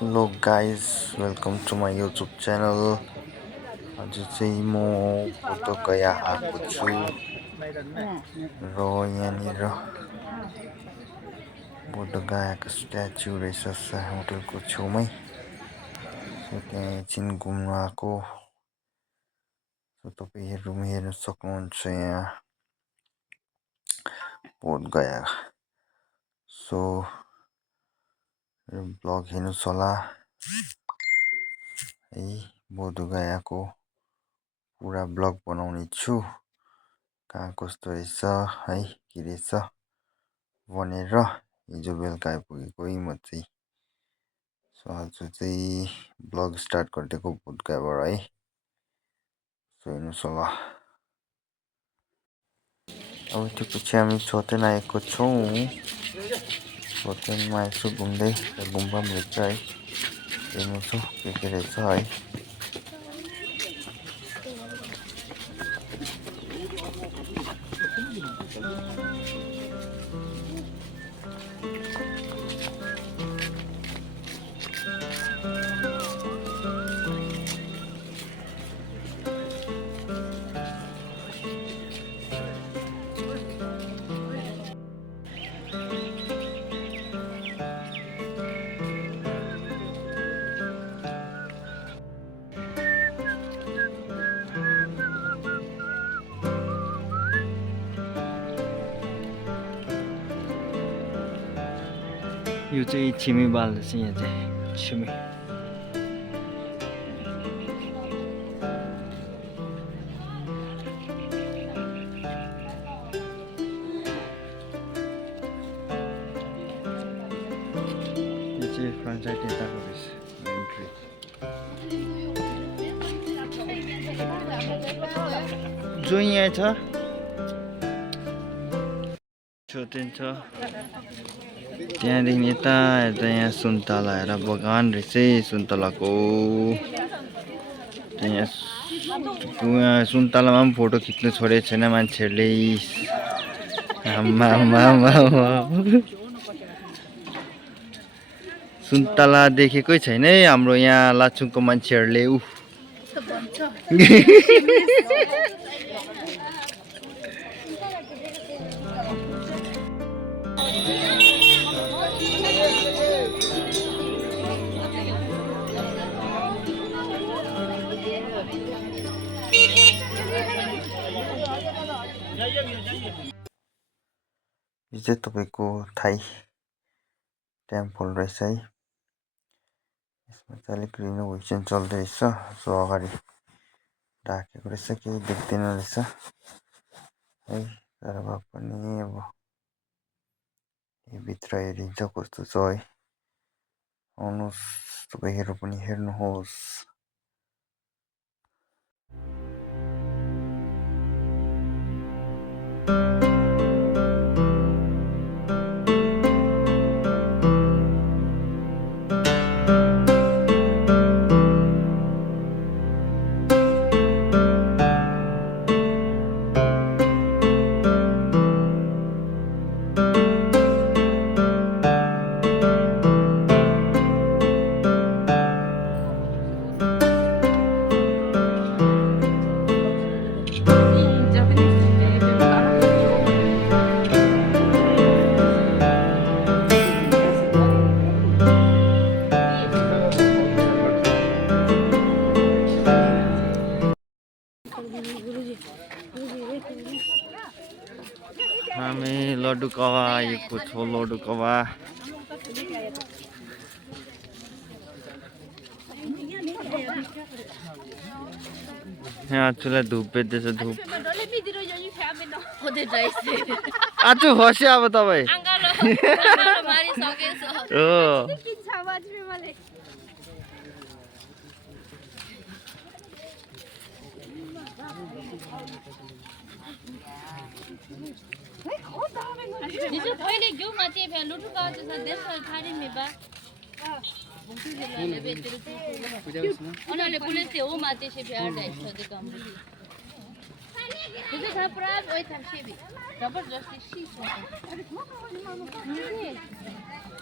Hello guys, welcome to my YouTube channel. आज चाहिँ म बोधगया आएको छु र यहाँनिर बोधगयाको स्ट्याचु रहेछ होटलको छेउमै। सो त्यहाँ एकछिन घुम्न आएको। सो तपाईँहरू हेर्न सक्नुहुन्छ यहाँ बोधगया। सो ब्लग हेर्नुहोस् होला है। बोधगयाको पुरा ब्लग बनाउने छु, कहाँ कस्तो रहेछ है के रहेछ भनेर। हिजो बेलुका आइपुगेको है म चाहिँ। सो आज चाहिँ ब्लग स्टार्ट गरिदिएको बोधगयाबाट है। सो हेर्नुहोस् होला। अब त्यो पछि हामी छोतेन आएको छौँ। छोतेनमा यसो घुम्दै गुम्बा पनि रहेछ है। हेर्नुहोस् के रहेछ है। यो चाहिँ छिमी बाल्दैछ यहाँ चाहिँ छिमी। यो चाहिँ फ्रन्ट साइड यताको रहेछ एन्ट्री। जो यहाँ छ छोतेन छ। त्यहाँदेखि यता हेर्दा यहाँ सुन्तला हेर बगान रहेछ सुन्तलाको। यहाँ सुन्तलामा पनि फोटो खिच्नु छोडेको छैन मान्छेहरूले। सुन्तला देखेकै छैन है हाम्रो यहाँ लाचुङको मान्छेहरूले। यो चाहिँ तपाईँको थाई टेम्पल रहेछ है। यसमा चाहिँ अलिक रिनोभेसन चल्दैछ। सो अगाडि ढाकेको रहेछ, केही देख्दैन रहेछ है। तर भए पनि अब भित्र हेरिन्छ कस्तो छ है। आउनुहोस् तपाईँहरू पनि हेर्नुहोस्। हामी लड्डु कवा आएको छौँ। लड्डु कवा यहाँ आचुलाई धुप बेच्दैछ। धुप आचु फस्यो अब तपाईँ हो। पहिले घिउ माथि लुटु गाउँछ देश थारी मेबा उनीहरूले पुलिस हो माथि से फेर ढाइछ दे कम Itu sapra oi tam shebi. जबरदस्ती शीश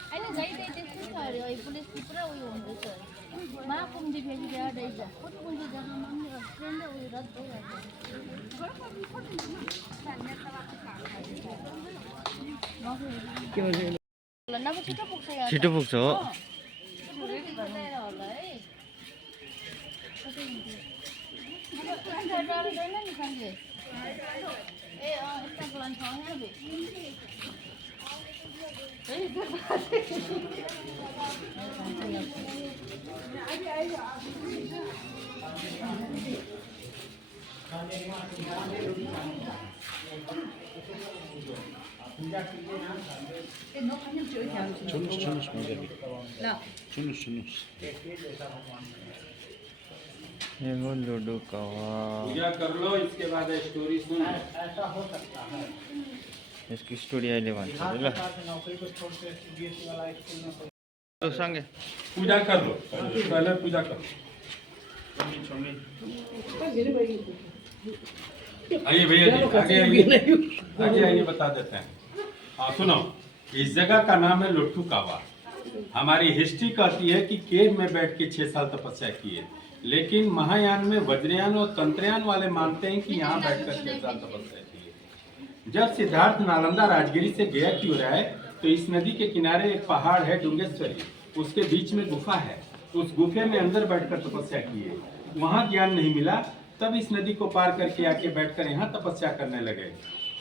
अहिले जाइदै त्यस्तै छ अरे अहिले पुलिसले पुरा उयो हुँदैछ महाकुम्जी फेरि ल्याउँदैछ कुन कुन चाहिँ जग्गामा पनि ट्रेन र उयो रद्द भइरहेको नभए छिटो पुग्छ यहाँ छिटो पुग्छ हो होला है डराउँदैन नि सन्जय ए यता प्लान छ यहाँ बे ये वो लूडो कवा पूजा कर लो इसके बाद स्टोरी सुन यसको स्टोरी अहिले भन्छ ल तो सँगै पूजा कर लो पहले पूजा करो आइए भैया जी आगे आइए बता देते हैं हाँ सुनो इस जगह का नाम है लोट्टू कावा हमारी हिस्ट्री कहती है कि केव में बैठ के 6 साल तपस्या किए लेकिन महायान में वज्रयान और तंत्रयान वाले मानते हैं कि यहाँ बैठकर 6 साल तपस्या की जब सिद्धार्थ नालंदा राजगिरी से गया की ओर आए तो इस नदी के किनारे एक पहाड़ है डुंगेश्वरी उसके बीच में गुफा है उस गुफे में अंदर बैठकर तपस्या किए वहाँ ज्ञान नहीं मिला तब इस नदी को पार करके आके बैठकर यहाँ तपस्या करने लगे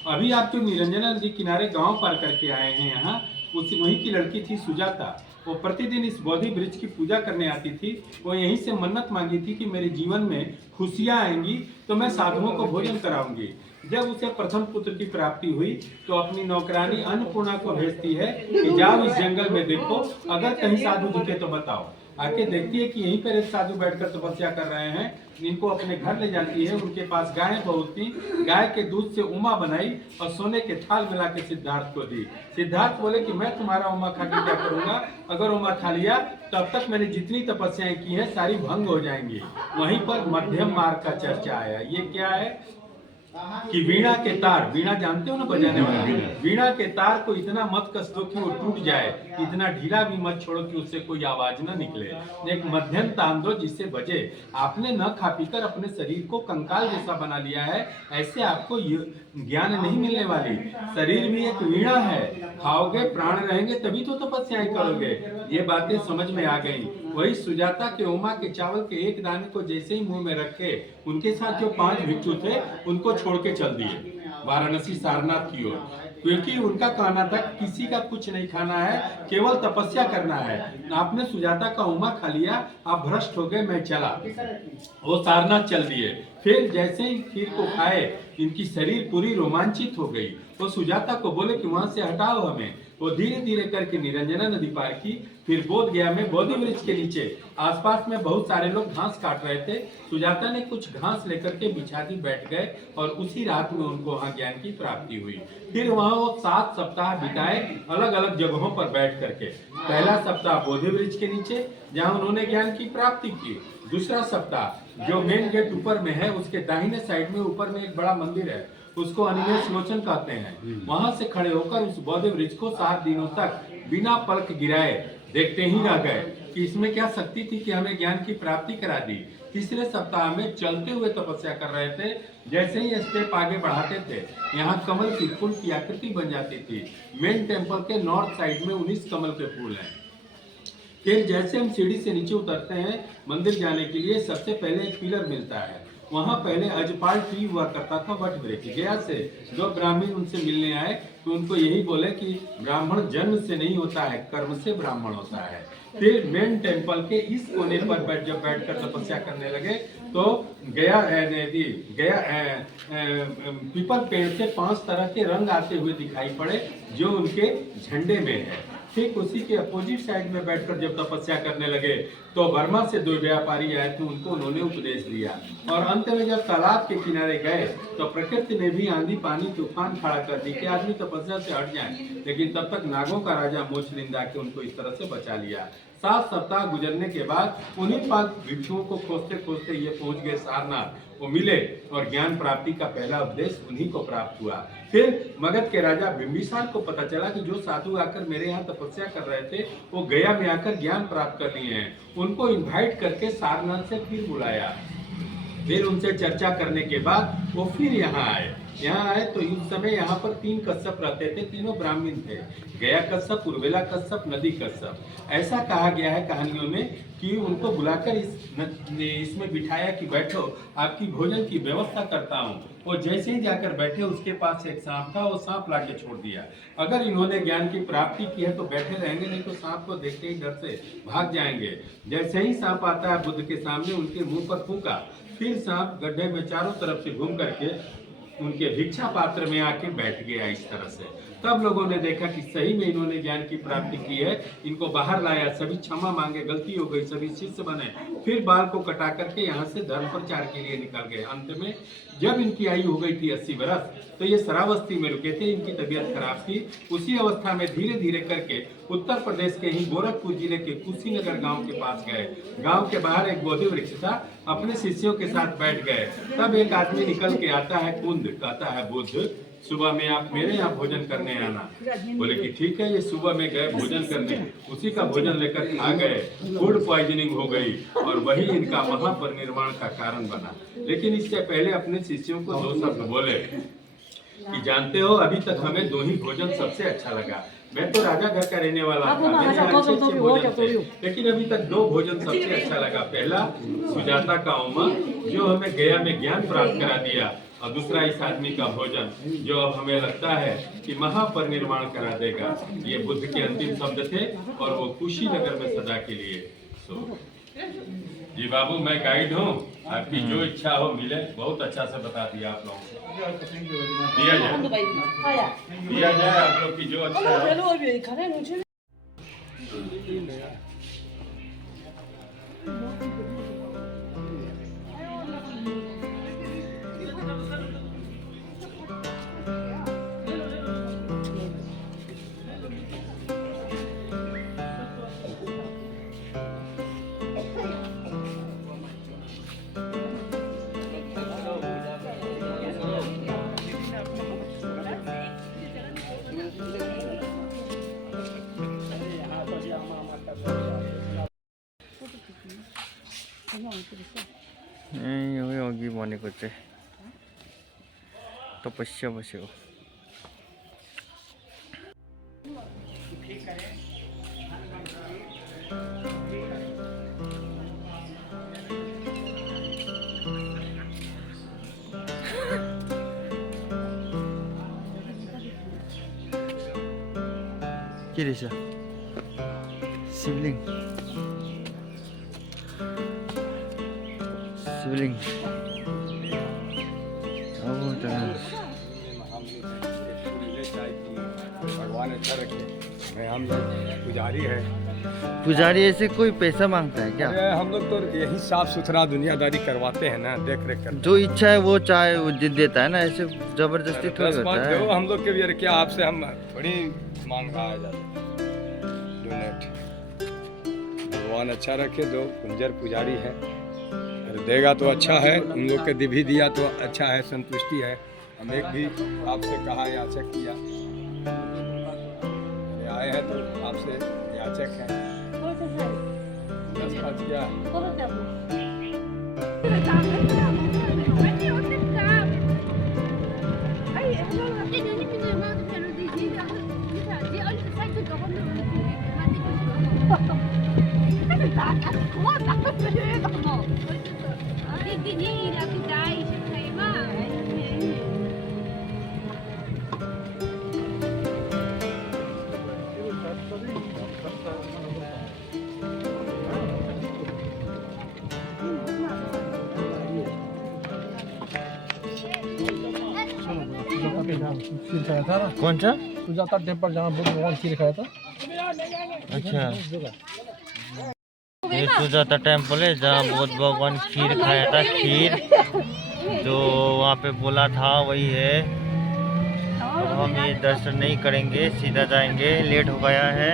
अभी आप जो निरंजना नदी किनारे गांव पार करके आए हैं यहाँ उस वहीं की लड़की थी सुजाता वो प्रतिदिन इस बोधि वृक्ष की पूजा करने आती थी वो यहीं से मन्नत मांगी थी कि मेरे जीवन में खुशियां आएंगी तो मैं साधुओं को भोजन कराऊंगी जब उसे प्रथम पुत्र की प्राप्ति हुई तो अपनी नौकरानी अन्नपूर्णा को भेजती है कि जाओ इस जंगल में देखो अगर कहीं साधु दिखे तो बताओ आके देखती है कि यहीं पर एक साधु बैठकर तपस्या कर रहे हैं इनको अपने घर ले जाती है उनके पास गायें बहुत थी गाय के दूध से उमा बनाई और सोने के थाल मिला के सिद्धार्थ को दी सिद्धार्थ बोले कि मैं तुम्हारा उमा खा के क्या करूंगा अगर उमा खा लिया तब तक मैंने जितनी तपस्याएं की हैं सारी भंग हो जाएंगी वहीं पर मध्यम मार्ग का चर्चा आया ये क्या है कि वीणा के तार वीणा जानते हो ना बजाने वाला वीणा के तार को इतना मत कस दो कि वो टूट जाए इतना ढीला भी मत छोड़ो कि उससे कोई आवाज न निकले एक मध्यम तान दो जिससे बजे आपने न खा पीकर अपने शरीर को कंकाल जैसा बना लिया है ऐसे आपको ज्ञान नहीं मिलने वाली शरीर भी एक वीणा है खाओगे प्राण रहेंगे तभी तो तपस्याएं करोगे ये बातें समझ में आ गई वही सुजाता के उमा के चावल के एक दाने को जैसे ही मुंह में रखे उनके साथ जो 5 भिक्षु थे उनको छोड़ के चल दिए वाराणसी सारनाथ की ओर क्योंकि उनका कहना था किसी का कुछ नहीं खाना है केवल तपस्या करना है आपने सुजाता का उमा खा लिया आप भ्रष्ट हो गए मैं चला वो सारनाथ चल दिए फिर जैसे ही खीर को खाए इनकी शरीर पूरी रोमांचित हो गई वो सुजाता को बोले कि वहां से हटाओ हमें वो धीरे धीरे करके निरंजना नदी पार की फिर बोध गया में बोधि वृक्ष के नीचे आसपास में बहुत सारे लोग घास काट रहे थे सुजाता ने कुछ घास लेकर के बिछा दी बैठ गए और उसी रात में उनको वहाँ ज्ञान की प्राप्ति हुई फिर वहाँ वो 7 सप्ताह बिताए अलग अलग जगहों पर बैठ करके पहला सप्ताह बोधि वृक्ष के नीचे जहाँ उन्होंने ज्ञान की प्राप्ति की दूसरा सप्ताह जो मेन गेट ऊपर में है उसके दाहिने साइड में ऊपर में एक बड़ा मंदिर है उसको अनिमेष लोचन कहते हैं वहां से खड़े होकर उस बोधि वृक्ष को 7 दिनों तक बिना पलक गिराए देखते ही रह गए कि इसमें क्या शक्ति थी कि हमें ज्ञान की प्राप्ति करा दी तीसरे सप्ताह में चलते हुए तपस्या कर रहे थे जैसे ही स्टेप आगे बढ़ाते थे यहाँ कमल की फूल की आकृति बन जाती थी मेन टेम्पल के नॉर्थ साइड में 19 कमल के फूल हैं फिर जैसे हम सीढ़ी से नीचे उतरते हैं मंदिर जाने के लिए सबसे पहले एक पिलर मिलता है वहाँ पहले अजपाल ट्री हुआ करता था वट वृक्ष गया से जो ब्राह्मण उनसे मिलने आए तो उनको यही बोले कि ब्राह्मण जन्म से नहीं होता है कर्म से ब्राह्मण होता है फिर मेन टेम्पल के इस कोने पर जब बैठकर तपस्या करने लगे तो गया पीपल पेड़ से 5 तरह के रंग आते हुए दिखाई पड़े जो उनके झंडे में है ठीक उसी के अपोजिट साइड में बैठकर जब तपस्या करने लगे तो बर्मा से 2 व्यापारी आए थे उनको उन्होंने उपदेश दिया और अंत में जब तालाब के किनारे गए तो प्रकृति ने भी आंधी पानी तूफान खड़ा कर दी कि आदमी तपस्या से हट जाए लेकिन तब तक नागों का राजा मोचलिंदा के उनको इस तरह से बचा लिया 7 सप्ताह गुजरने के बाद उन्हीं 5 भिक्षुओं को खोजते खोजते ये पहुंच गए सारनाथ। वो मिले और ज्ञान प्राप्ति का पहला उपदेश उन्हीं को प्राप्त हुआ। फिर मगध के राजा बिंबिसार को पता चला कि जो साधु आकर मेरे यहाँ तपस्या कर रहे थे वो गया में आकर ज्ञान प्राप्त कर लिए हैं। उनको इन्वाइट करके सारनाथ से फिर बुलाया। फिर उनसे चर्चा करने के बाद वो फिर यहाँ आए। यहाँ आए तो उस समय यहाँ पर 3 कश्यप रहते थे, तीनों ब्राह्मण थे, गया कश्यप, उर्वेला कश्यप, नदी कश्यप। ऐसा कहा गया है कहानियों में कि उनको बुलाकर इसमें बिठाया कि बैठो, आपकी भोजन की व्यवस्था करता हूँ। वो जैसे ही जाकर बैठे उसके पास एक सांप था, वो सांप लाके छोड़ दिया। अगर इन्होंने ज्ञान की प्राप्ति की है तो बैठे रहेंगे, नहीं तो सांप को देखते ही डर से भाग जाएंगे। जैसे ही सांप आता है बुद्ध के सामने, उनके मुंह पर फूंका, फिर सांप गड्ढे में चारों तरफ से घूम करके उनके भिक्षा पात्र में आके बैठ गया इस तरह से। तब लोगों ने देखा कि सही में इन्होंने ज्ञान की प्राप्ति की है। इनको बाहर लाया, सभी क्षमा मांगे, गलती हो गई, सभी शिष्य बने। फिर बाल को कटा करके यहाँ से धर्म प्रचार के लिए निकल गए। अंत में जब इनकी आयु हो गई थी 80 वर्ष, तो ये शराबस्ती में रुके थे, इनकी तबीयत खराब थी। उसी अवस्था में धीरे धीरे करके उत्तर प्रदेश के ही गोरखपुर जिले के कुशीनगर गांव के पास गए। गांव के बाहर एक बोधि वृक्ष था, अपने शिष्यों के साथ बैठ गए। तब एक आदमी निकल के आता है, कुंद, कहता है बुद्ध सुबह में आप मेरे यहाँ भोजन करने आना। बोले कि ठीक है। ये सुबह में गए भोजन करने, उसी का भोजन लेकर खा गए। फूड पॉइजनिंग हो गई और वही इनका महापरिनिर्वाण का कारण बना। लेकिन इससे पहले अपने शिष्यों को 2 शब्द बोले कि जानते हो, अभी तक हमें 2 ही भोजन सबसे अच्छा लगा। मैं तो राजा घर का रहने वाला था, मेरे यहाँ अच्छे भोजन थे, लेकिन अभी तक 2 भोजन सबसे अच्छा लगा। पहला सुजाता का उमा, जो हमें गया में ज्ञान प्राप्त करा दिया, और दूसरा इस आदमी का भोजन, जो अब हमें लगता है कि महापरिनिर्वाण करा देगा। ये बुद्ध के अंतिम शब्द थे और वो कुशीनगर में सदा के लिए सो। जी बाबू, मैं गाइड हूँ, आपकी जो इच्छा हो मिले। बहुत अच्छा से बता दिया आप लोगों को। दिया जाए आप लोग की जो अच्छा है। अघि भनेको चाहिँ तपस्या बसेको। के रहेछ? शिवलिङ। शिवलिङ। भगवान अच्छा रखे। मैं हम लोग पुजारी है। पुजारी ऐसे कोई पैसा मांगता है क्या? हम लोग तो यही साफ सुथरा दुनियादारी करवाते हैं ना, देख रेख कर। जो इच्छा है वो चाहे वो देता है ना, ऐसे जबरदस्ती थोड़ी होता है। हम लोग के भी क्या आपसे हम थोड़ी मांग रहा है डोनेट। भगवान अच्छा रखे। 2 कुंजर पुजारी है, देगा तो अच्छा है, उन लोग के भी दिया तो अच्छा है, संतुष्टि है। हम एक भी आपसे कहा याचक किया, आए हैं तो आपसे याचक हैं। कौन सा? सुजाता टेम्पल, जहाँ बुद्ध भगवान खीर खाया था। अच्छा, ये सुजाता टेम्पल है जहाँ बुद्ध भगवान खीर खाया था। खीर जो वहाँ पे बोला था वही है। अब हम ये दर्शन नहीं करेंगे, सीधा जाएंगे, लेट हो गया है।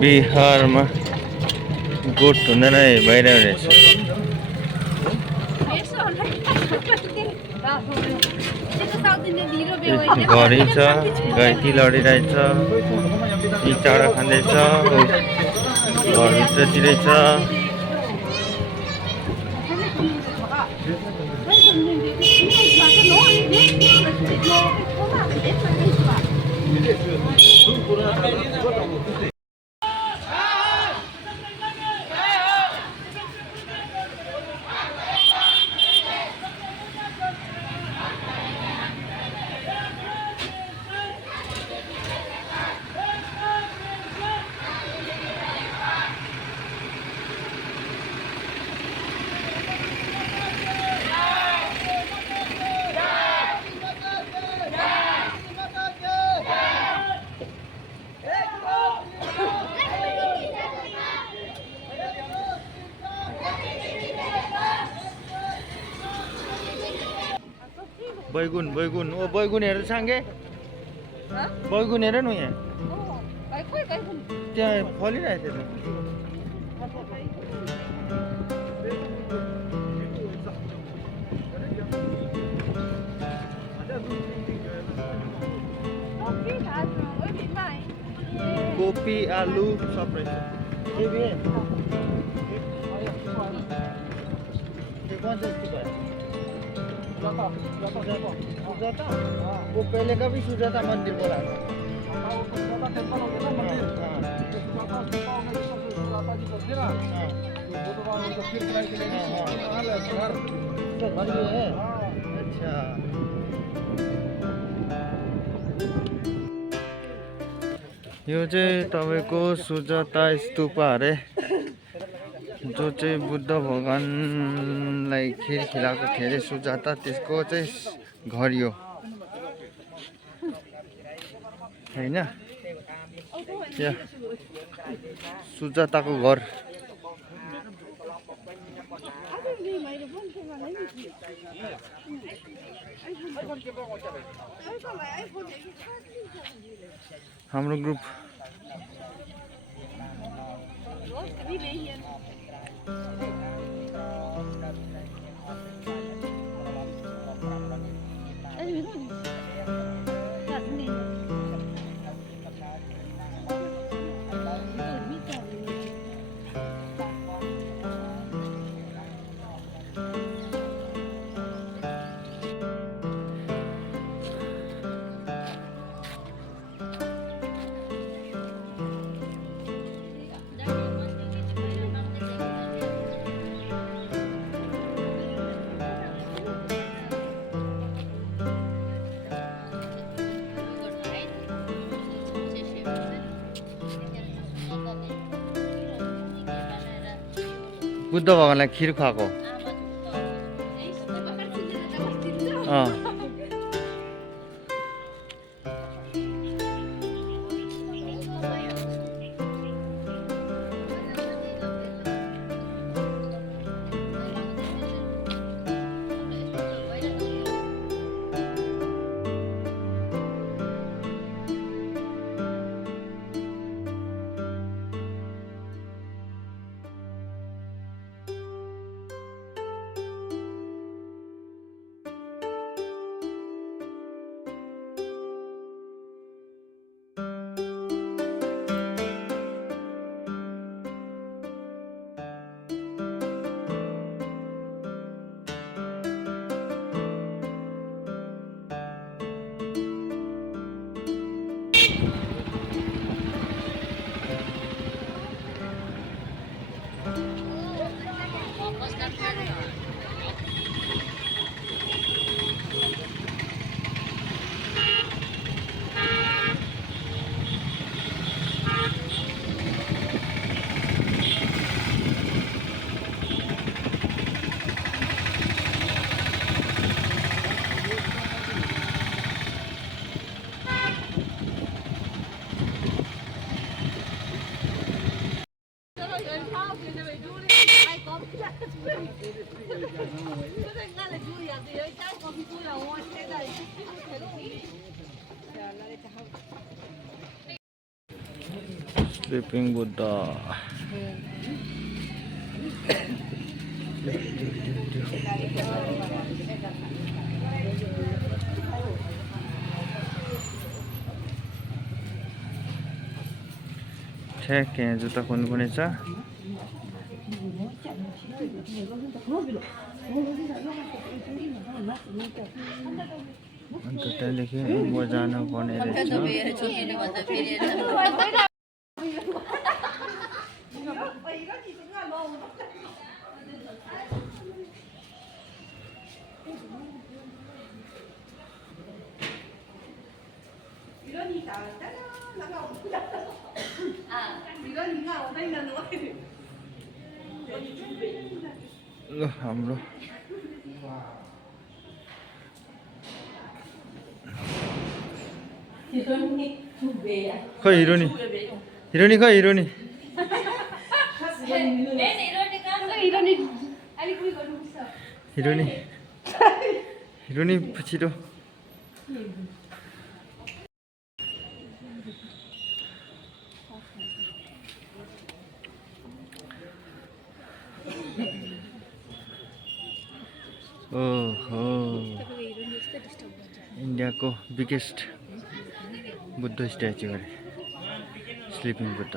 बिहारमा गोठ हुँदैन है भइरहेको रहेछ घरि छ गाइती लडिरहेछ यी चाडा खाँदैछ घरभित्रतिरै छ बैगुन बैगुन ओ बैगुन हेर साङ्गे बैगुन हेर न यहाँ त्यहाँ फलिरहेको थियो कोपी आलु सब रहेछ सुजाता वो पहले का भी सुजाता मंदिर बोला था अच्छा यो चाहिँ तपाईको सुजाता स्तूप अरे जो चाहिँ बुद्ध भगवानलाई खिर खिलाएको थियो अरे सुजाता त्यसको चाहिँ घर यो हैन यहाँ सुजाताको घर हाम्रो ग्रुप बुद्ध भगवानलाई खिर खुवाएको Sleeping Buddha. ठ्याक्कै यहाँ जुत्ता खोल्नुपर्ने छ। अन्त त्यहाँदेखि म जानुपर्ने रहेछ। ल हाम्रो खै हिरोनी हिरोनी खै हिरोनी हिरोनी हिरोनी छिटो ओहो इन्डियाको बिगेस्ट बुद्ध स्ट्याचु अरे स्लिपिङ बुद्ध।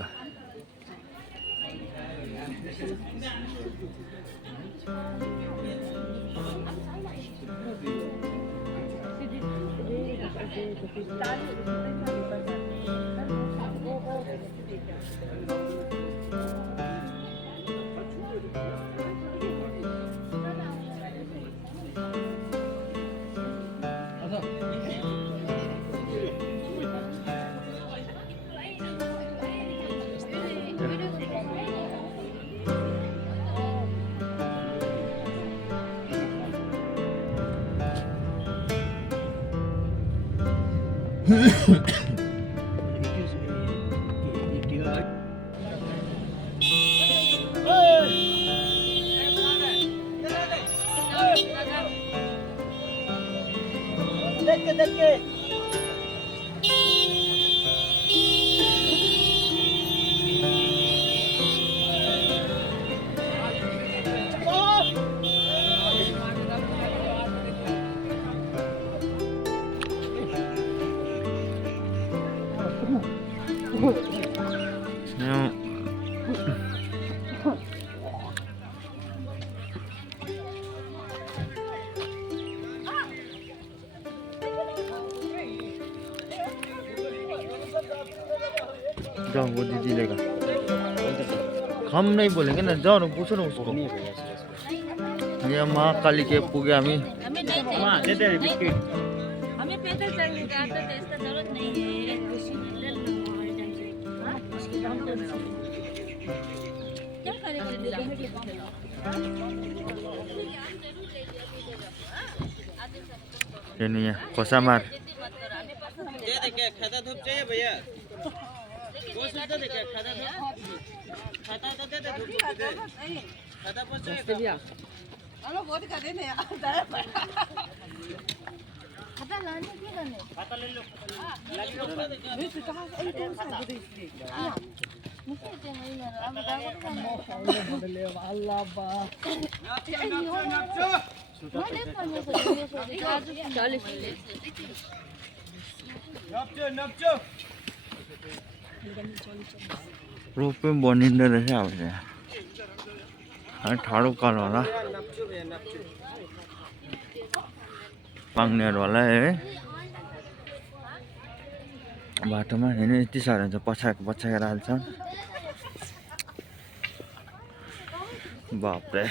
जाओ वो दीदी लेगा हम नहीं बोलेंगे ना जाओ ना पूछो ना उसको ये माँ काली के पुगे हमें हमें पैदल चलने का तो इसका जरूरत नहीं है। क्या करेंगे कोसा मार खाता धूप चाहिए भैया वो सुनता देखा खाता धूप खाता तो दे धूप दे खाता पोछ चाहिए हेलो बहुत कर देने खाता लाने क्या करने खाता ले लो लगी लो नहीं तो कहां से कौन सा दे इसलिए मुझे तो नहीं ना अब ले अल्लाह बा रोपवे बनिँदो रहेछ अब चाहिँ ठाडो काल होला पाङ्नेहरू होला है बाटोमा हेर्नु यति साह्रो हुन्छ पछाएर हाल्छ बाप्रे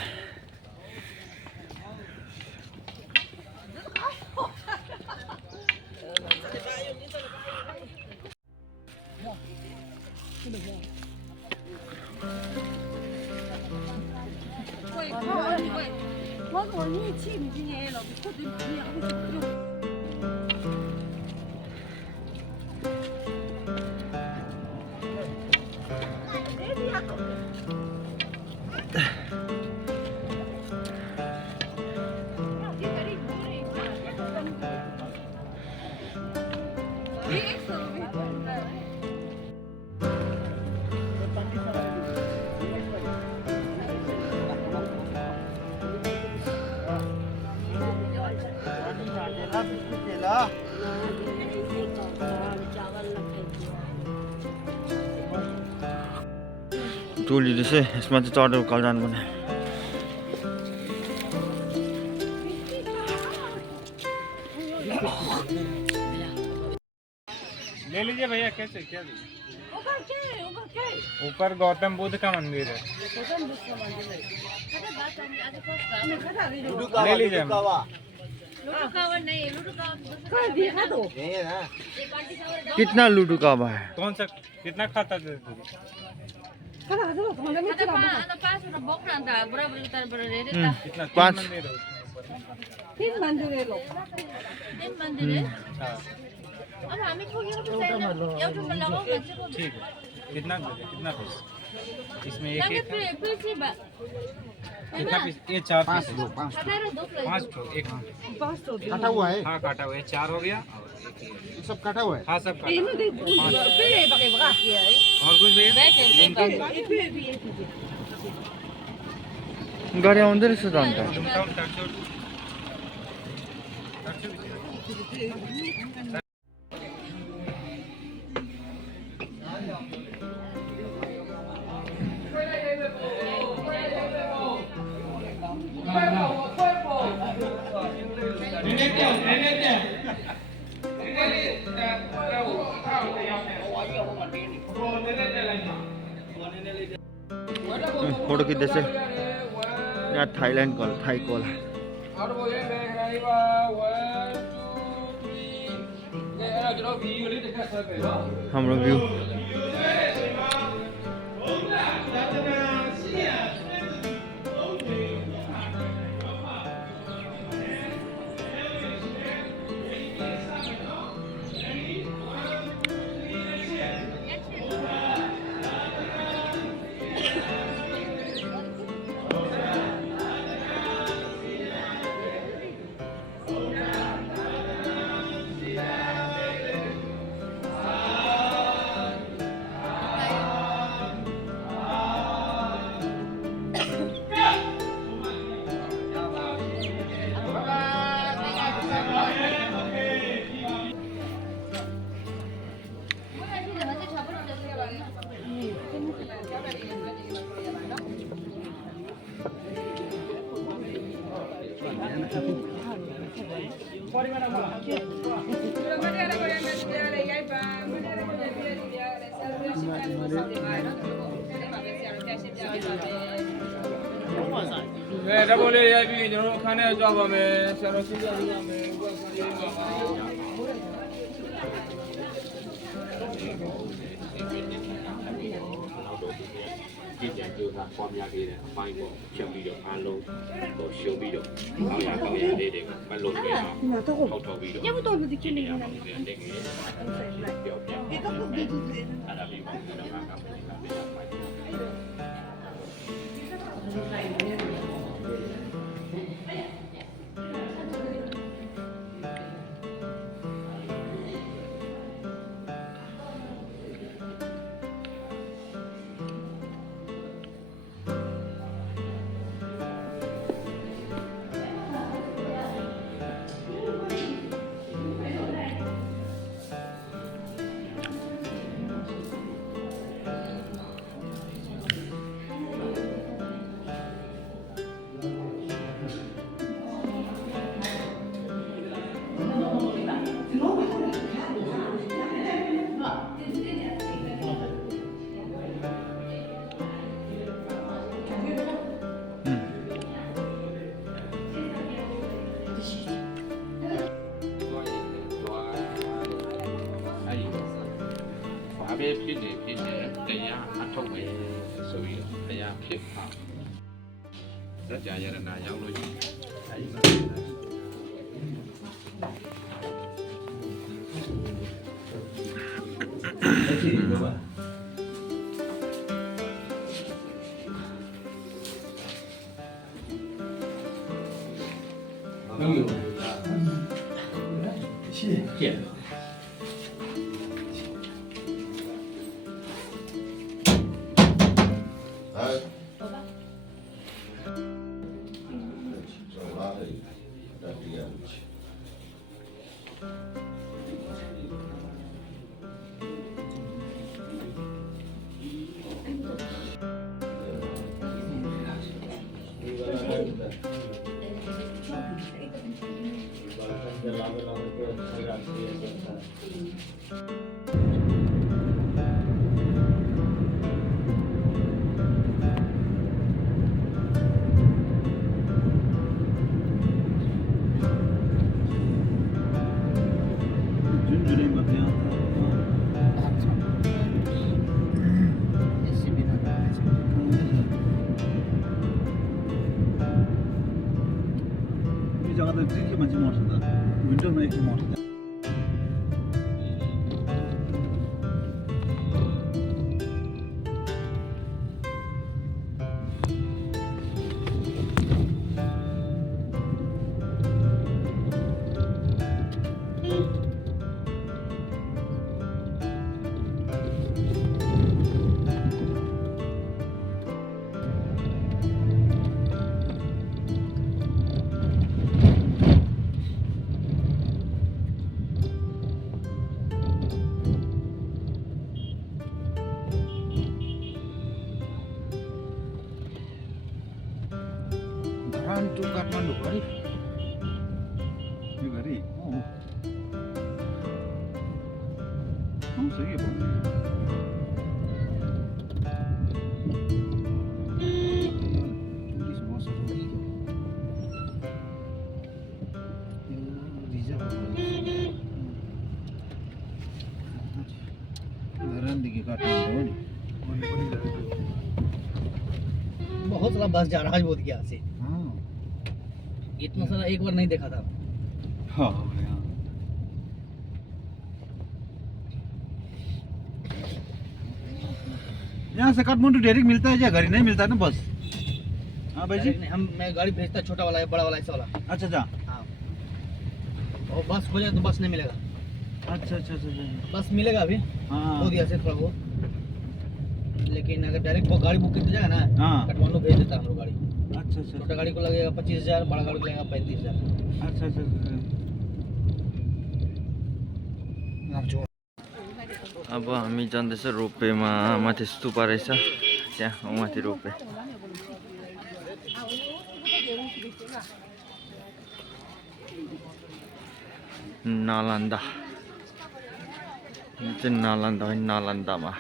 टोली रहेछ यसमा चाहिँ चढेर उकालो जानुपर्ने ले लीजिए भैया कैसे क्या ऊपर गौतम बुद्ध का मंदिर है ले लीजिए कितना लुडो काबा है कौन सा कितना खाता दे कितना पाँच। तीन मंदिर है उसमें ऊपर। तीन मंदिर है हाँ अब हामी ठोकेर पो छैन एउटामा लगाऊ भन्छ ठीक है कितना दे कितना पीस इसमें एक लगे एक है। फिर कितना पीस ये चार पीस है। 18 पाँच ठो एक काटा हुआ है हाँ काटा हुआ है चार हो गया ये सब काटा हुआ है हाँ सब काटा और कुछ भैया गाडी आउँदै रहेछ त अन्त फोटो खिच्दैछ यहाँ थाइल्यान्ड कल थाई कोला हाम्रो भ्यू बोले यार भी जो खाने जॉब में सरोसी मेंကြည့်ကြံကြိုးစားပွားများခဲ့တဲ့အပိုင်းပေါ့ချက်ပြီးတော့အားလုံးကိုရှုံပြီးတော့ကောင်းရလေးတွေကိုမလုပ်ခဲ့အောင်ထောက်ထောက်ပြီးတော့ညမတော်ဘူးဒီကိနေနေတာတက်ခဲ့ပြောပြအဲ့ဒါပြီးတော့တော့ငါကပြန်လာတယ်ပိုင်းဖြစ်နေဖြစ်နေတရားအထုတ်မယ်ဆိုပြီးတရားဖြစ်ပါဇာကြာရတနာရောက်လို့ရှိရင်အဲဒီ ။ विन्टरमा चाहिँ मर्छ त विन्टरमा एकछिन मर्छ धरान टु काठमाडौँ है यो घरि आउँछ कि भन्नु 20 वर्षको भयो रिजर्भ धरानदेखि काठमाडौँ हो नि बहुत सारा बस जा रहा है बोध के यहाँ से इतना सारा एक बार नहीं देखा था हाँ यहाँ से काठमांडू डायरेक्ट मिलता है या घर नहीं मिलता है ना बस हाँ भाई जी मैं गाड़ी भेजता छोटा वाला है बड़ा वाला ऐसा वाला अच्छा अच्छा हाँ और बस हो जाए तो बस नहीं मिलेगा अच्छा अच्छा अच्छा बस मिलेगा अभी हाँ हो दिया से थोड़ा बहुत लेकिन अगर डायरेक्ट वो गाड़ी बुक करके जाएगा ना हाँ काठमांडू भेज देता हम लोग गाड़ी अच्छा अच्छा छोटा गाड़ी को लगेगा 25,000 बड़ा गाड़ी को लगेगा 35,000 अच्छा अच्छा अब हामी जाँदैछ रोपेमा माथि स्तुपा रहेछ त्यहाँ माथि रोपे नालन्दा यो चाहिँ नालन्दा हो नालन्दामा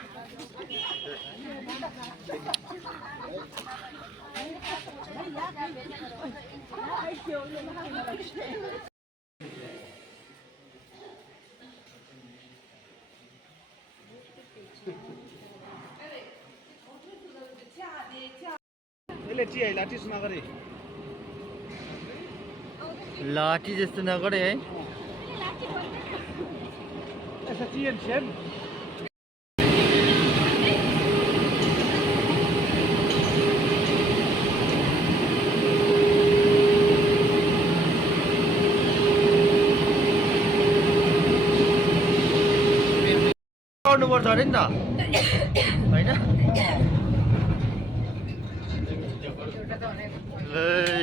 लाठी जस्तो नगरे है गर्नुपर्छ अरे नि त होइन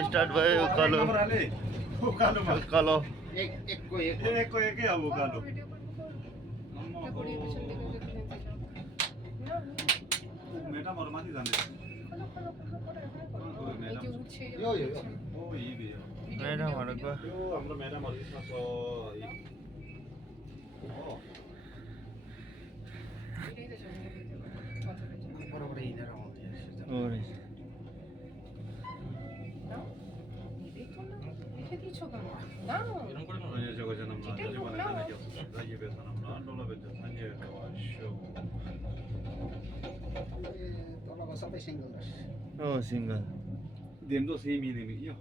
स्टार्ट भयो उकालो उकालो एकै अब उकालो मेटामहरु माथि जाँदैछ म्याडमहरूको हाम्रो मेटामहरु बराबर हिँडेर आउँदै सबै single single Dentro sih ini yo.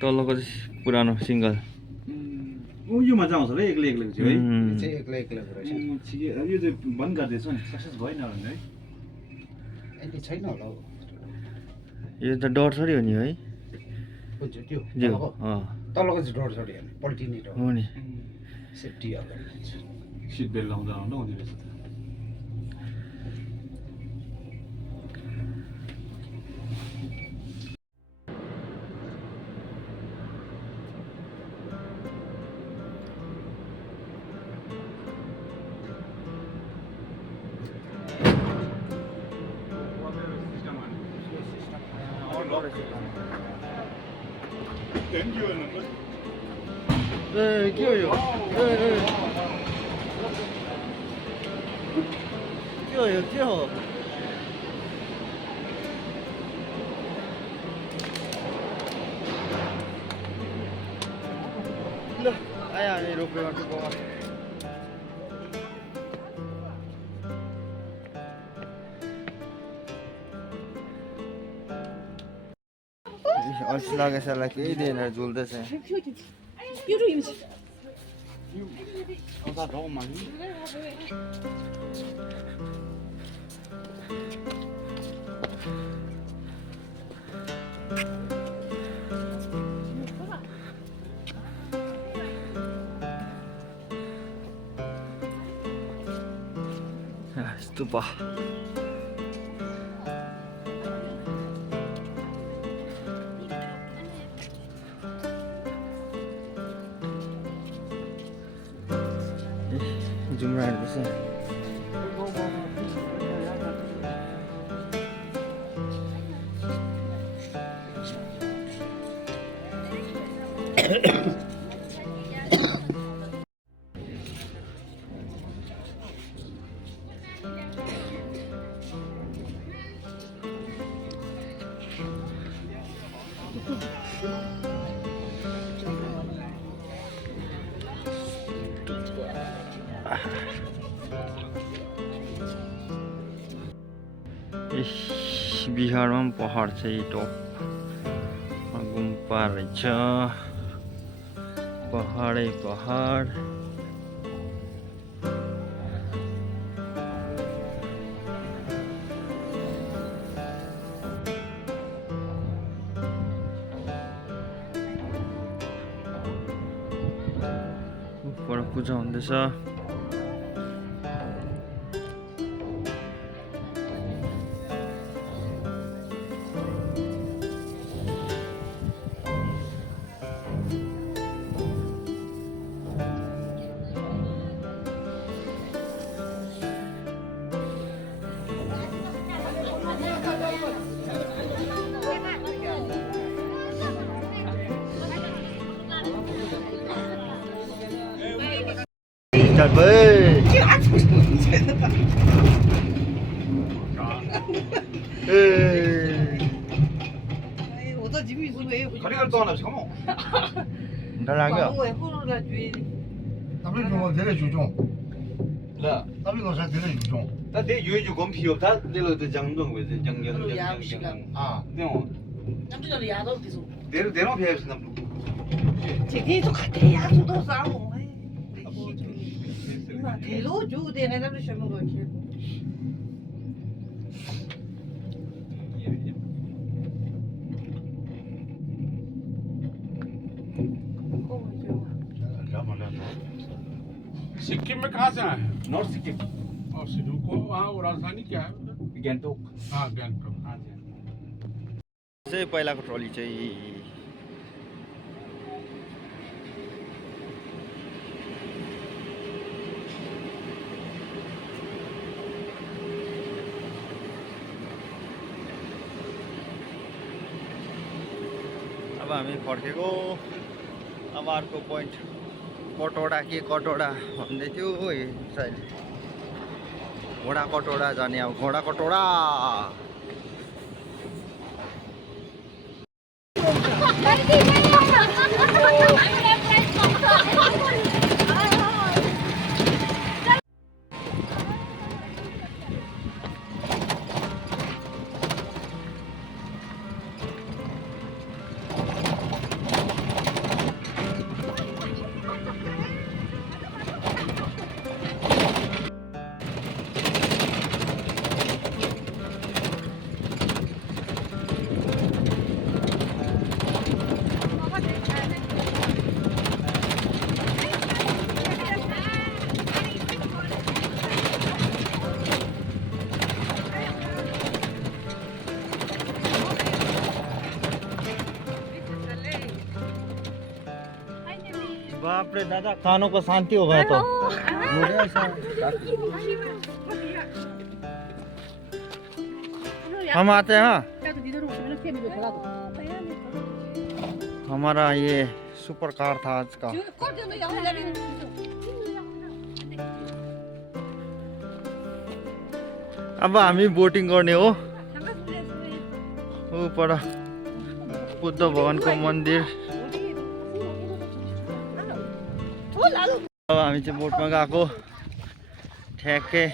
तलको चाहिँ पुरानो सिङ्गल यो मजा आउँछ है एक्लै एक्लै चाहिँ है चाहिँ एक्लै एक्लै रहेछ ठिकै यो चाहिँ बन्द गर्दैछ नि सक्सेस भएन भने है अहिले छैन होला हौ यो त डर छरी हो नि है कुन चाहिँ त्यो तलको चाहिँ डर छरी होइन पल्टिने डर हो नि सेफ्टी अगाडि सिट बेल्ट लाउँदा हुँदा हुँदो रहेछ के हो यो के हो ल आयो हामी रोपेमा टुप्पोमा अल्छी लागेछ होला केही दिएन झुल्दैछ स्तूपा जुम्रा हेर्दैछ बिहारमा पनि पहाड छ यो टप गुम्पा रहेछ पहाडै पहाड पर पूजा हुँदैछ Trời ơi. 가리갈 또 하나 지금. 달라겨. 담배 좀 내려주죠. 라. 담배 넣어서 내려주죠. 나내 유해주 검피 없다. 내가 그 장동 왜 장장. 아, 네. 남준이 야도 계속. 내려 배웠어 나. 제기도 같아 야수도 싸고. 대로 주 내가 남도 쉬는 거 이렇게. सिक्किम में कहाँ से आए हैं? नॉर्थ सिक्किम और सिक्किम को वहाँ वो राजधानी क्या है? गान्तोक हाँ गान्तोक। हाँ जी। चाहिँ पहिलाको ट्रली चाहिँ अब हामी फर्केको अब अर्को पोइन्ट कटौडा के कटौडा भन्दै थियो सायद घोडा कटौडा जाने अब घोडा कटौडा बाप रे दादा कानों को शांति हो गया तो हम आते हैं हमारा ये सुपर कार था आज का अब हामी बोटिङ गर्ने हो ऊपर बुद्ध भगवानको मन्दिर अब हामी चाहिँ बोटमा गएको ठ्याक्कै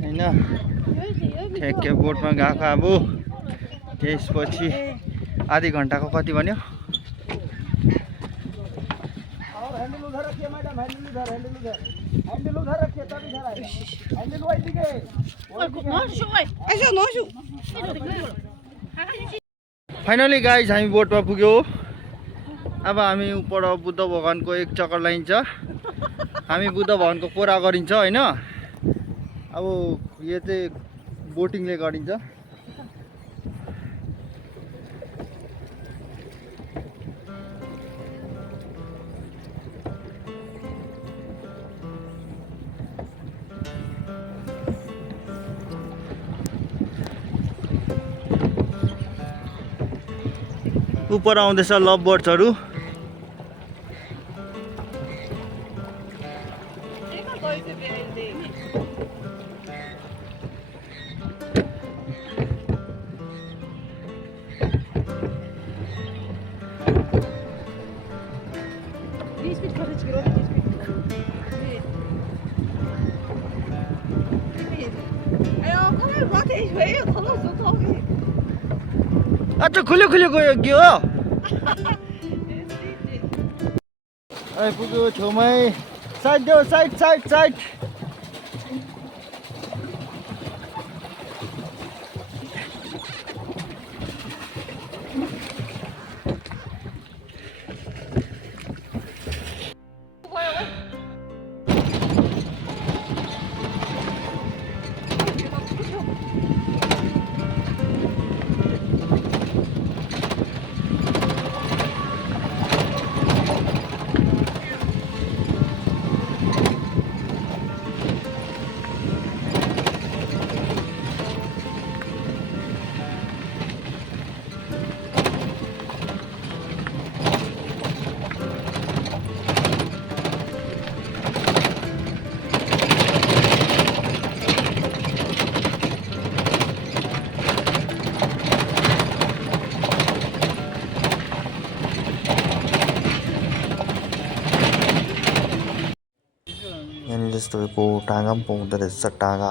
हैन ठ्याक्कै बोटमा गएको अब त्यसपछि आधी घन्टाको कति भन्यो? हैंडल उधर रखिए मैडम, हैंडल उधर, हैंडल उधर, हैंडल उधर रखिए तब इधर आए, हैंडल वही दिखे, फाइनली गाइज हामी बोटमा पुग्यो। अब हामी उपर बुद्ध भगवानको एक चक्कर लाइन्छ। हामी बुद्ध भगवानको पूरा गरिन्छ हैन। अब यो चाहिँ बोटिङले गरिन्छ। उपर आउँदैछ लभ बर्ड्सहरू। अच्छा खुल्यो खुल्यो गयो के हो? आइपुग्यो छेउमै। साइड देऊ, साइड साइड साइड। यस्तो को टाँगा पनि पाउँदो रहेछ। टाँगा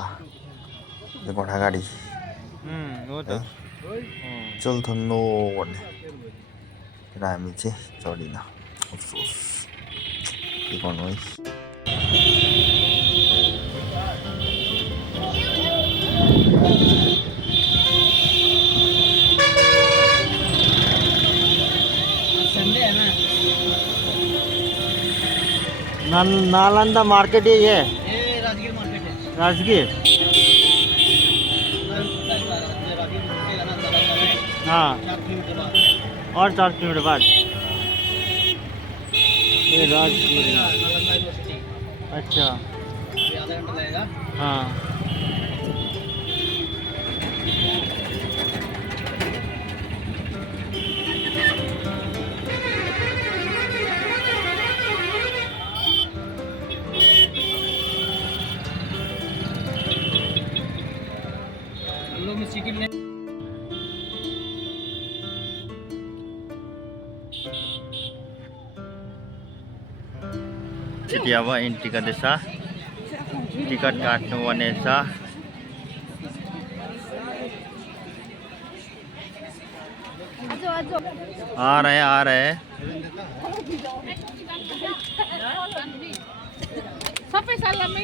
घोडा गाडी हो त। चलथन्नो भन्ने र हामी चाहिँ चढिन। अफसोस के गर्नु है। नालंदा मार्केट यही है। ये राजगीर मार्केट है। राजगीर। हाँ, 4 किलोमीटर बाद और 4 किलोमीटर बाद ये राजगीर। नालंदा यूनिवर्सिटी। अच्छा, ये आधा घंटा लगेगा। हाँ। हम लोग में चिकन ले यति अब एन्ट्री गर्दैछ। टिकट काट्नुपर्ने छ। आ रहे आ रहे। सबै सल्लाहमै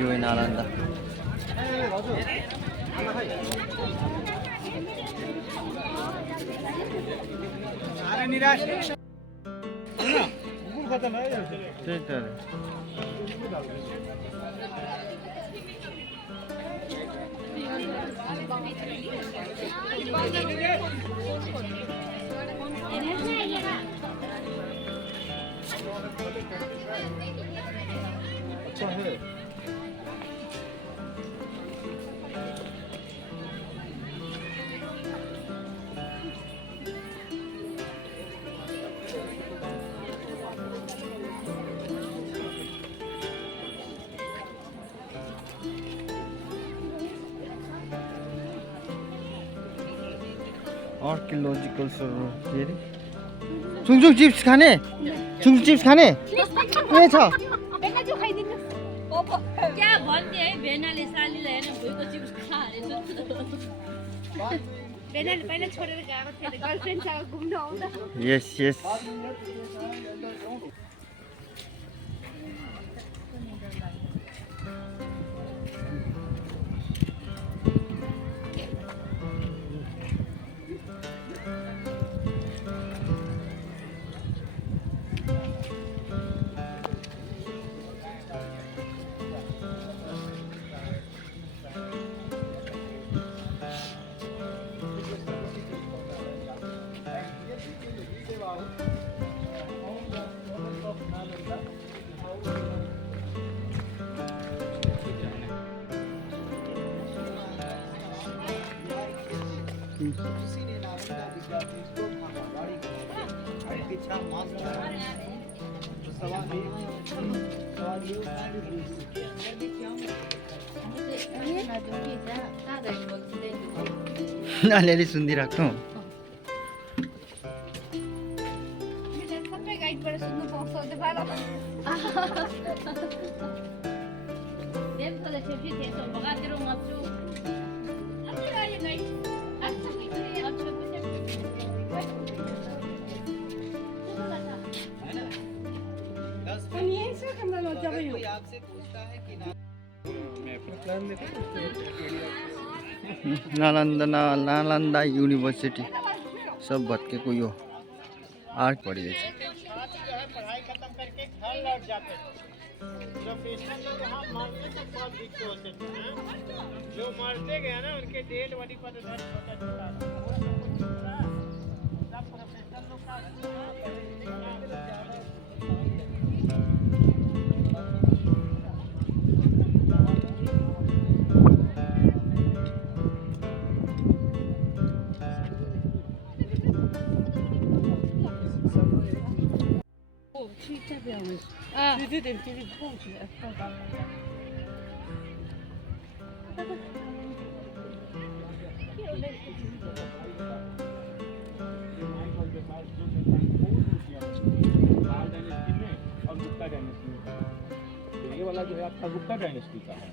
यो नालन्दा। अरे निराश त्यही त। अच्छा है। आर्कियोलोजिकल सर्भर के अरे सुङसुङ चिप्स खाने सुङसुङ चिप्स खाने के छ क्या भन्थे है भेनाले सालीलाई होइन भुइँको चिप्स खा अरे भेनाले पहिला छोडेर गएको थियो गर्लफ्रेन्डसँग घुम्न आउँदा यस यस अलिअलि सुनिदिइराख्नु सबै गाइडबाट सुन्नु पाउँछ नालन्दा यूनिवर्सिटी सब भत्केको यो आर्ट पढिरहेछ पढ़ाई खत्म करके घर लौट जाते थे प्रोफेसर लोग यहाँ मरने तक बहुत दिखते होते थे जो मरते गए ना उनके डेड बॉडी पर उधर छोटा छोटा सब प्रोफेसर लोग का ये वाला जो है आपका गुप्ता डायनेस्टी का है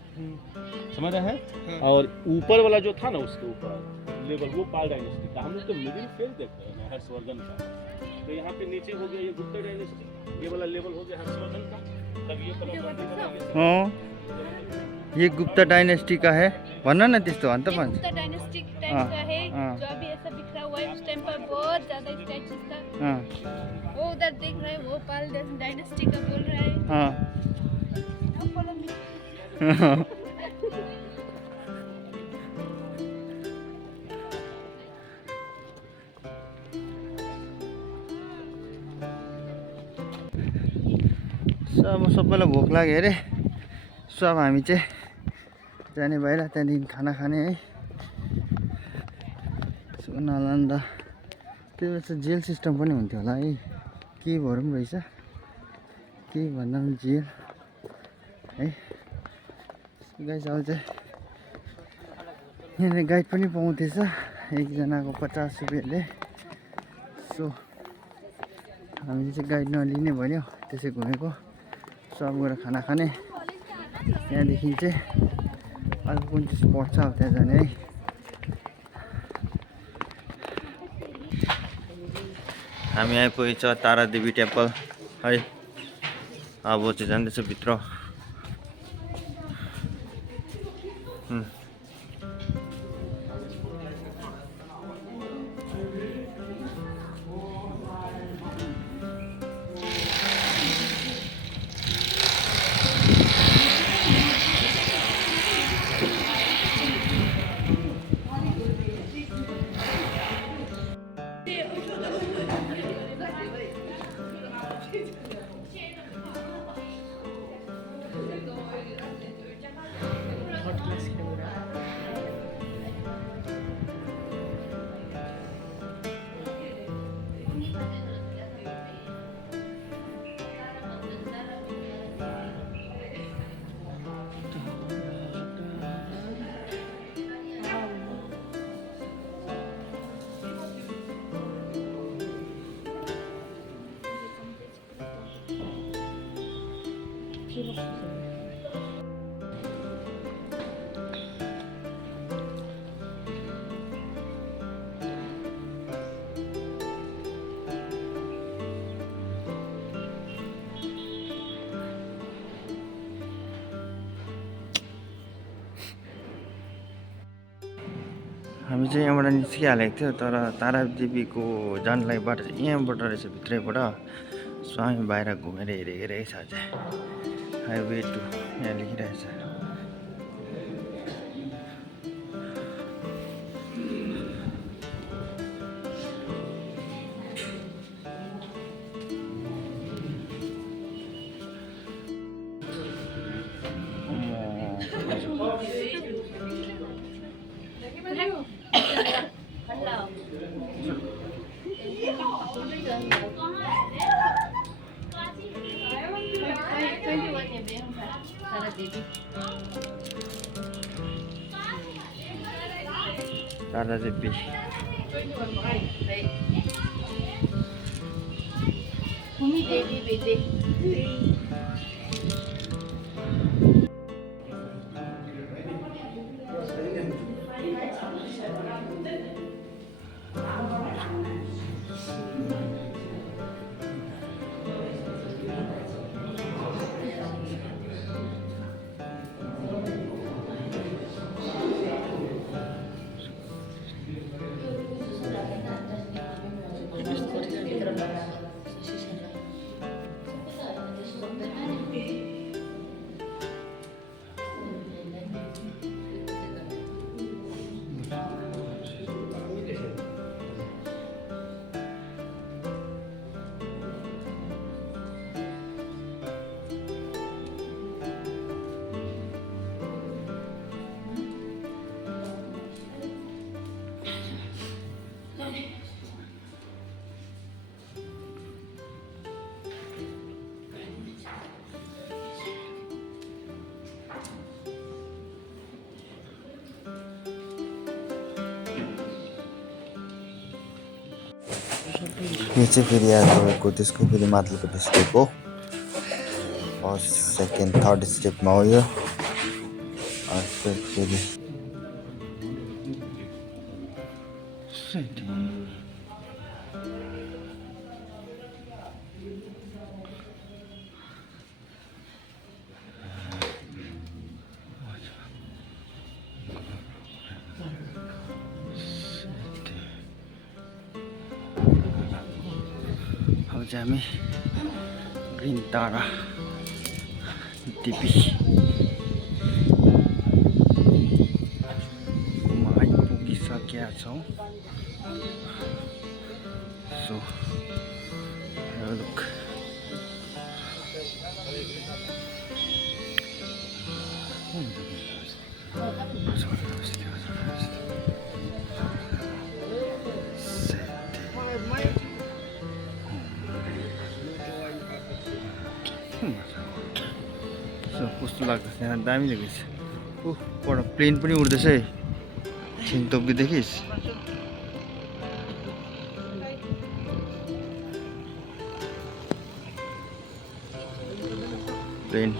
समझ रहे हैं और ऊपर वाला जो था ना उसके ऊपर लेवल वो पाल डायनेस्टी का हम लोग तो मिडिल फेज देख रहे हैं हर्षवर्धन का तो यहाँ पे नीचे हो गया ये गुप्ता डायनेस्टी ये वाला लेवल हो गया हर्षवर्धन का तब ये ये गुप्ता डायनेस्टी का है भन्न न त्यस्तो अन्त भन्छ गुप्ता डायनेस्टी टाइम का है जो अभी ऐसा बिखरा हुआ है उस टाइम पर बहुत ज्यादा स्टैचूज था वो उधर देख रहे हैं वो पाल डायनेस्टी का बोल रहा है अब सबैलाई भोक लाग्यो अरे सो अब हामी चाहिँ जाने भएर त्यहाँदेखि खाना खाने है सो नालन्दा त्यो भएर जेल सिस्टम पनि हुन्थ्यो होला है के भरौँ रहेछ के भन्दा पनि जेल है गाइस अब चाहिँ यहाँनिर गाइड पनि पाउँथेछ एकजनाको 50 रुपियाँले सो हामीले चाहिँ गाइड नलिने भन्यो त्यसै घुमेको सब गएर खाना खाने त्यहाँदेखि चाहिँ अर्को कुन चाहिँ स्पट छ अब त्यहाँ जाने है हामी आइपुगेछ तारादेवी टेम्पल है अब चाहिँ जाँदैछ भित्र हामी चाहिँ यहाँबाट निस्किहालेको थियो तर तारादेवीको जानलाई बाटो चाहिँ यहाँबाट रहेछ भित्रैबाट। सो हामी बाहिर घुमेर हेरेको रहेछ चाहिँ हाइवे टु यहाँ लेखिरहेछ। तारादेवी भूमि देवी बेटे यो चाहिँ फेरि यहाँ तपाईँको त्यसको फेरि माथिल्लोपट्टि स्टेप हो। फर्स्ट सेकेन्ड थर्ड स्टेपमा हो यो। फेरि चाहिँ हामी ग्रिन तारा देवी आइपुगिसकेका छौँ। सो लुक कस्तो लाग्छ यहाँ दामी देखिस्। पर प्लेन पनि उड्दैछ है छिङतोपी देखिस्। प्लेन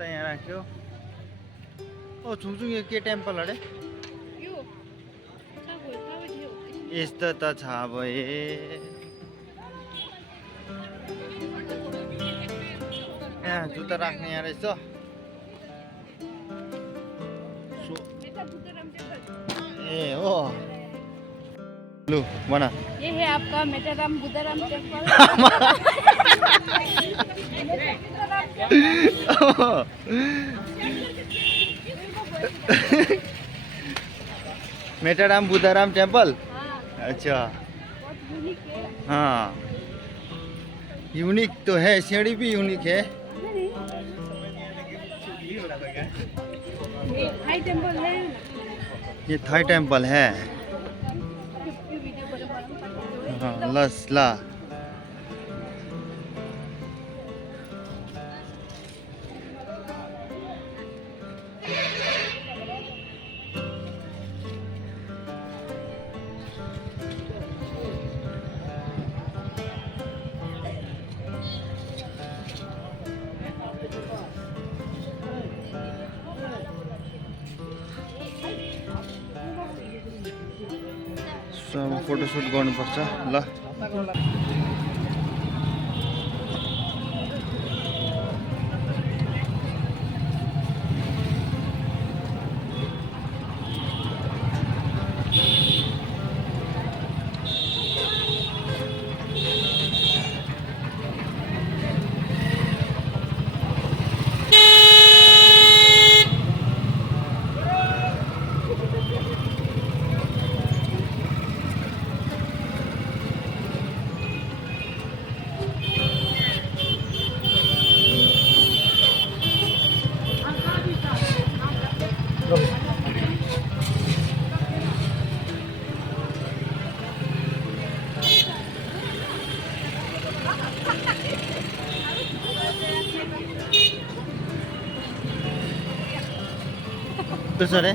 यहाँ राख्यो। ओ छुङछुङ यो के टेम्पल अरे? यस्तो त छ भए यहाँ जुत्ता राख्ने यहाँ रहेछ। ए हो लु भन। ये है आपका मेटाराम बुद्धाराम टेम्पल। मेटाराम बुद्धाराम टेम्पल। अच्छा हाँ यूनिक तो है, सीढ़ी भी यूनिक है। थाई टेम्पल है। ये थाई टेम्पल है। हाँ लस ला सो अब फोटोसुट गर्नुपर्छ ल। कसो रे?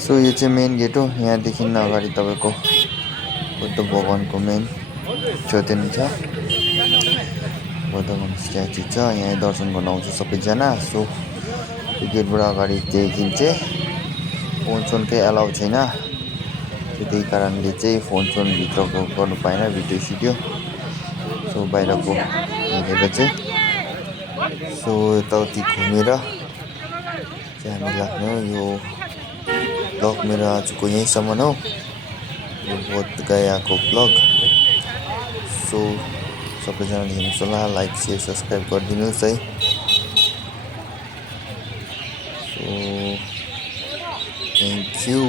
सो यो चाहिँ मेन गेट हो। यहाँदेखि अगाडि तपाईँको बुद्ध भगवानको मेन चौतारी छ, बुद्ध भगवान स्ट्याचु छ। यहाँ दर्शन गर्न आउँछ सबैजना। सो यो गेटबाट अगाडिदेखि चाहिँ फोन सोनकै एलाउ छैन, त्यही कारणले चाहिँ फोन सोन भित्रको गर्नु पाएन, भिडियो सिडियो। सो बाहिरको हेरेर चाहिँ सो यताउति घुमेर चाहिँ हामी लाग्ने हो। यो ब्लग मेरो आजको यहीँसम्म हो, यो बोध गयाको ब्लग। सो सबैजनाले हेर्नुहोस् होला, लाइक सेयर सब्सक्राइब गरिदिनुहोस् है। So thank you.